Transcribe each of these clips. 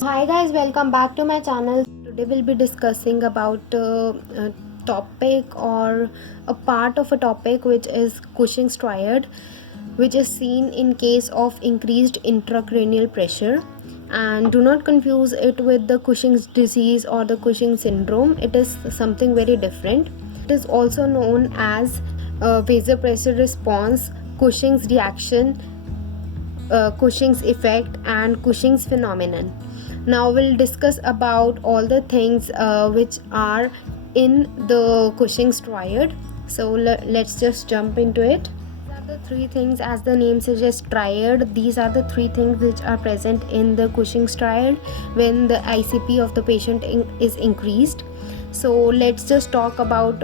Hi guys, welcome back to my channel. Today we'll be discussing about a topic or a part of a topic which is Cushing's triad, which is seen in case of increased intracranial pressure. And do not confuse it with the Cushing's disease or the Cushing syndrome. It is something very different. It is also known as vasopressor response, Cushing's reaction, Cushing's effect, and Cushing's phenomenon. Now we'll discuss about all the things which are in the Cushing's triad. So let's just jump into it. These are the three things, as the name suggests, triad. These are the three things which are present in the Cushing's triad when the ICP of the patient is increased. So let's just talk about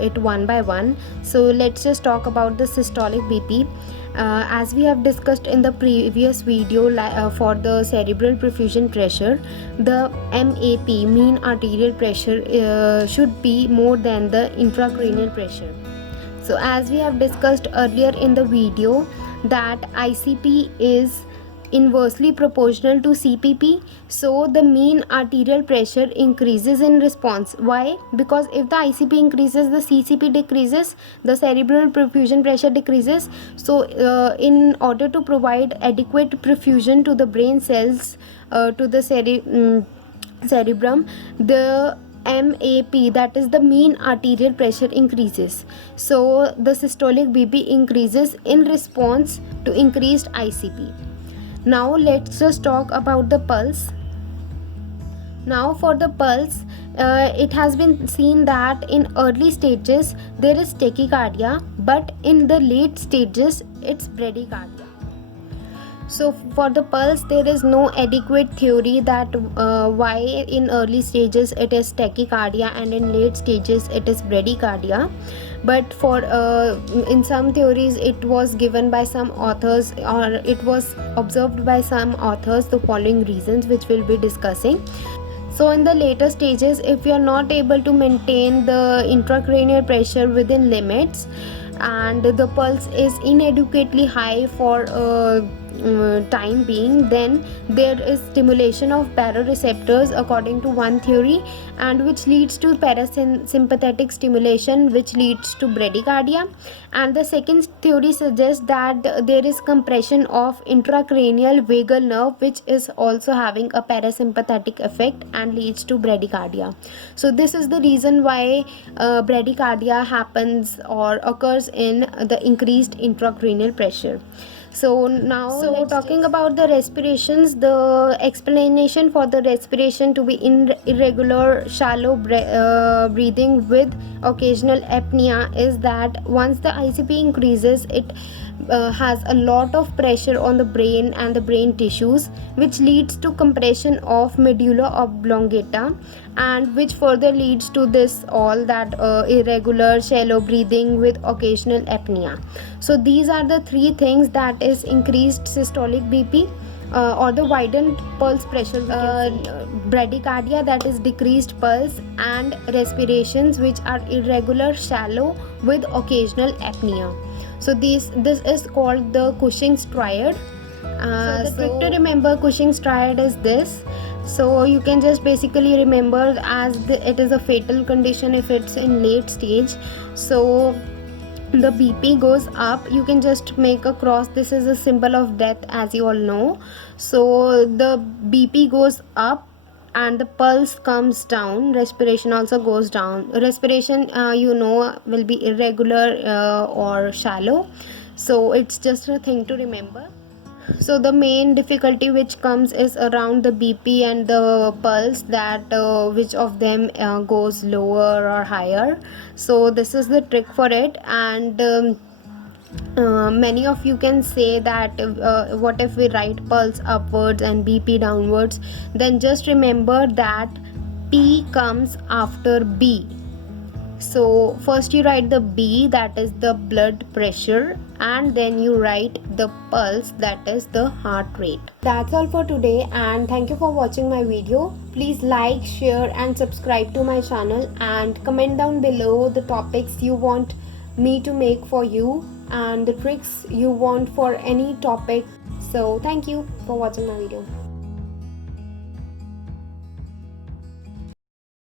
it one by one. So let's just talk about the systolic BP. As we have discussed in the previous video for the cerebral perfusion pressure, the MAP, mean arterial pressure, should be more than the intracranial pressure. So as we have discussed earlier in the video, that ICP is inversely proportional to CPP, so the mean arterial pressure increases in response. Why? Because if the ICP increases, the CCP decreases, the cerebral perfusion pressure decreases. So in order to provide adequate perfusion to the brain cells, to the cerebrum, the MAP, that is the mean arterial pressure, increases. So the systolic BP increases in response to increased ICP. Now let's just talk about the pulse. Now for the pulse, it has been seen that in early stages there is tachycardia, but in the late stages it's bradycardia. So for the pulse, there is no adequate theory that why in early stages it is tachycardia and in late stages it is bradycardia. But for in some theories it was given by some authors, or it was observed by some authors, the following reasons which we'll be discussing. So in the later stages, if you are not able to maintain the intracranial pressure within limits and the pulse is inadequately high for time being, then there is stimulation of baroreceptors according to one theory, and which leads to parasympathetic stimulation, which leads to bradycardia. And the second theory suggests that there is compression of intracranial vagal nerve, which is also having a parasympathetic effect and leads to bradycardia. So this is the reason why bradycardia happens or occurs in the increased intracranial pressure. So now, talking about the respirations, the explanation for the respiration to be irregular, shallow breathing with occasional apnea is that once the ICP increases, it has a lot of pressure on the brain and the brain tissues, which leads to compression of medulla oblongata, and which further leads to this all that irregular shallow breathing with occasional apnea. So these are the three things, that is increased systolic BP, or the widened pulse pressure, bradycardia, that is decreased pulse, and respirations which are irregular, shallow with occasional apnea. So this is called the Cushing's triad. So the trick to remember Cushing's triad is this. So you can just basically remember, as it is a fatal condition if it's in late stage. So the BP goes up, you can just make a cross. This is a symbol of death, as you all know. So the BP goes up and the pulse comes down, respiration also goes down. Respiration will be irregular or shallow. So it's just a thing to remember. So the main difficulty which comes is around the BP and the pulse, that which of them goes lower or higher. So this is the trick for it. And many of you can say that what if we write pulse upwards and BP downwards? Then just remember that P comes after B. So first you write the B, that is the blood pressure, and then you write the pulse, that is the heart rate. That's all for today, and thank you for watching my video. Please like, share and subscribe to my channel, and comment down below the topics you want me to make for you and the tricks you want for any topic. So thank you for watching my video.